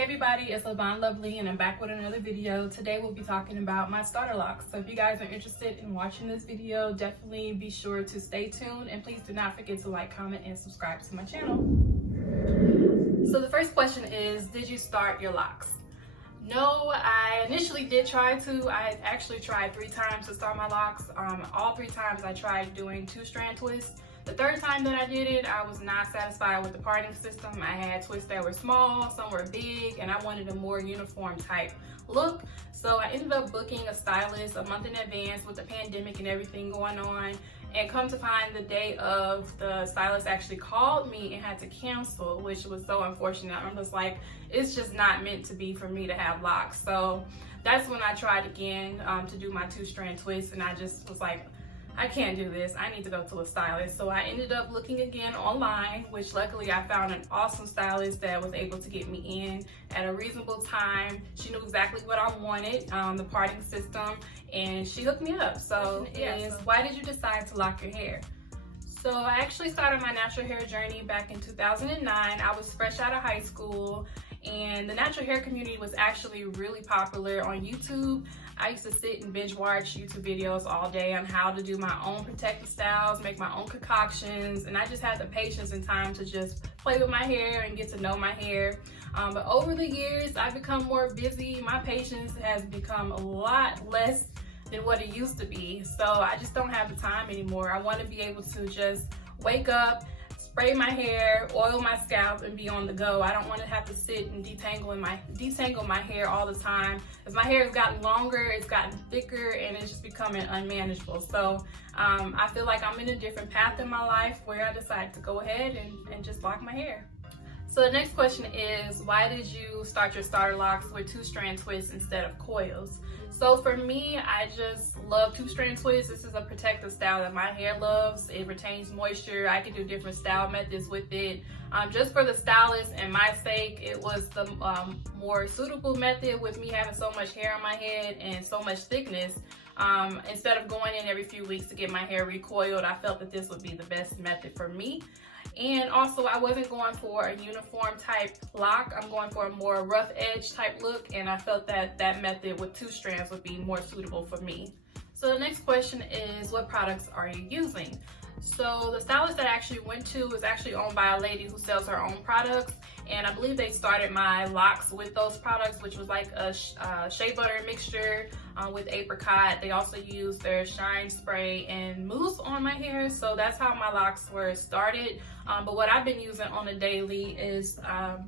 Hey everybody, it's Levon Lovely and I'm back with another video. Today we'll be talking about my starter locks. So if you guys are interested in watching this video, definitely be sure to stay tuned and please do not forget to like, comment, and subscribe to my channel. So the first question is, did you start your locks? No, I initially did try to. I actually tried 3 times to start my locks. All 3 times I tried doing 2-strand twists. The 3rd time that I did it, I was not satisfied with the parting system. I had twists that were small, some were big, and I wanted a more uniform type look. So I ended up booking a stylist a month in advance with the pandemic and everything going on. And come to find the day of, the stylist actually called me and had to cancel, which was so unfortunate. I'm just like, it's just not meant to be for me to have locks. So that's when I tried again to do my 2-strand twist, and I just was like, I can't do this. I need to go to a stylist. So I ended up looking again online, which luckily I found an awesome stylist that was able to get me in at a reasonable time. She knew exactly what I wanted, the parting system, and she hooked me up. So why did you decide to lock your hair? So I actually started my natural hair journey back in 2009. I was fresh out of high school, and the natural hair community was actually really popular on YouTube. I used to sit and binge watch YouTube videos all day on how to do my own protective styles, make my own concoctions, and I just had the patience and time to just play with my hair and get to know my hair. But over the years, I've become more busy. My patience has become a lot less than what it used to be. So I just don't have the time anymore. I want to be able to just wake up, spray my hair, oil my scalp, and be on the go. I don't want to have to sit and detangle my hair all the time. As my hair has gotten longer, it's gotten thicker, and it's just becoming unmanageable. So I feel like I'm in a different path in my life where I decided to go ahead and just lock my hair. So the next question is, why did you start your starter locks with 2-strand twists instead of coils? So for me, I just love 2-strand twists. This is a protective style that my hair loves. It retains moisture. I can do different style methods with it. Just for the stylist and my sake, it was the more suitable method with me having so much hair on my head and so much thickness. Instead of going in every few weeks to get my hair recoiled, I felt that this would be the best method for me. And also, I wasn't going for a uniform type lock. I'm going for a more rough edge type look, and I felt that that method with 2 strands would be more suitable for me. So the next question is, what products are you using? So the stylist that I actually went to is actually owned by a lady who sells her own products, and I believe they started my locks with those products, which was like a shea butter mixture with apricot. They also use their shine spray and mousse on my hair, so that's how my locks were started. But what I've been using on a daily is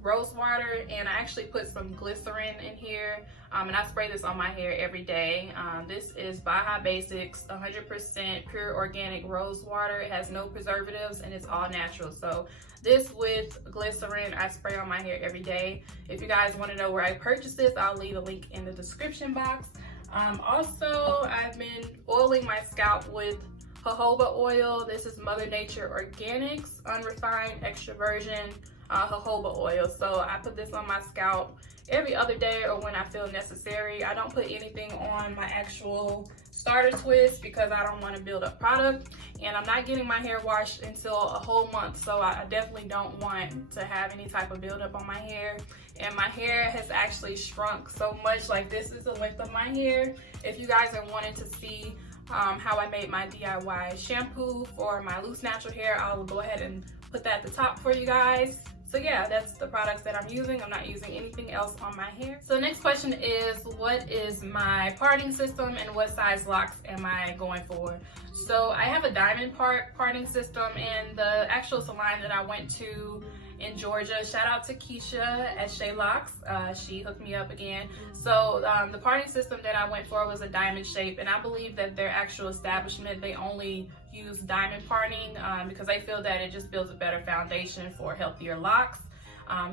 rose water, and I actually put some glycerin in here, and I spray this on my hair every day. This is Baja Basics 100% pure organic rose water. It has no preservatives and it's all natural. So this with glycerin I spray on my hair every day. If you guys want to know where I purchased this, I'll leave a link in the description box. Also, I've been oiling my scalp with jojoba oil. This is Mother Nature Organics unrefined extra virgin jojoba oil. So I put this on my scalp every other day or when I feel necessary. I don't put anything on my actual starter twist because I don't want to build up product, and I'm not getting my hair washed until a whole month, so I definitely don't want to have any type of buildup on my hair. And my hair has actually shrunk so much. Like, this is the length of my hair. If you guys are wanting to see how I made my DIY shampoo for my loose natural hair, I'll go ahead and put that at the top for you guys. So yeah, that's the products that I'm using. I'm not using anything else on my hair. So the next question is, what is my parting system and what size locks am I going for? So I have a diamond parting system, and the actual salon that I went to in Georgia, shout out to Keisha at Locs, she hooked me up again. So the parting system that I went for was a diamond shape, and I believe that their actual establishment, they only use diamond parting because they feel that it just builds a better foundation for healthier locks.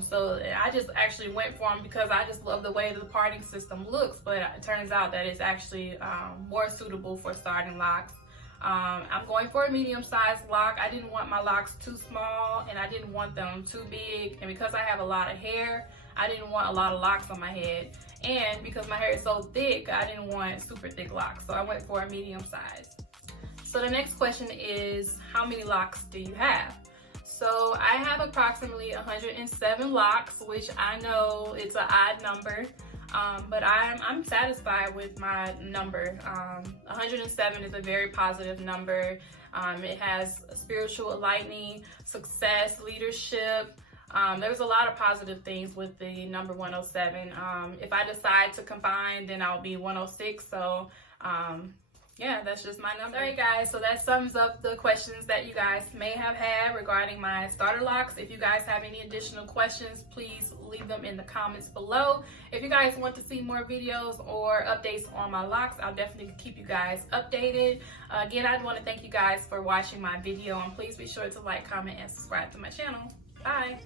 So I just actually went for them because I just love the way the parting system looks, but it turns out that it's actually more suitable for starting locks. I'm going for a medium-sized lock. I didn't want my locks too small, and I didn't want them too big. And because I have a lot of hair, I didn't want a lot of locks on my head. And because my hair is so thick, I didn't want super thick locks. So I went for a medium size. So the next question is, how many locks do you have? So I have approximately 107 locks, which I know it's an odd number, but I'm satisfied with my number. 107 is a very positive number. It has spiritual enlightening, success, leadership. There's a lot of positive things with the number 107. If I decide to combine, then I'll be 106. So yeah, that's just my number. All right, guys, so that sums up the questions that you guys may have had regarding my starter locks. If you guys have any additional questions, please leave them in the comments below. If you guys want to see more videos or updates on my locks, I'll definitely keep you guys updated. Again, I want to thank you guys for watching my video, and please be sure to like, comment, and subscribe to my channel. Bye.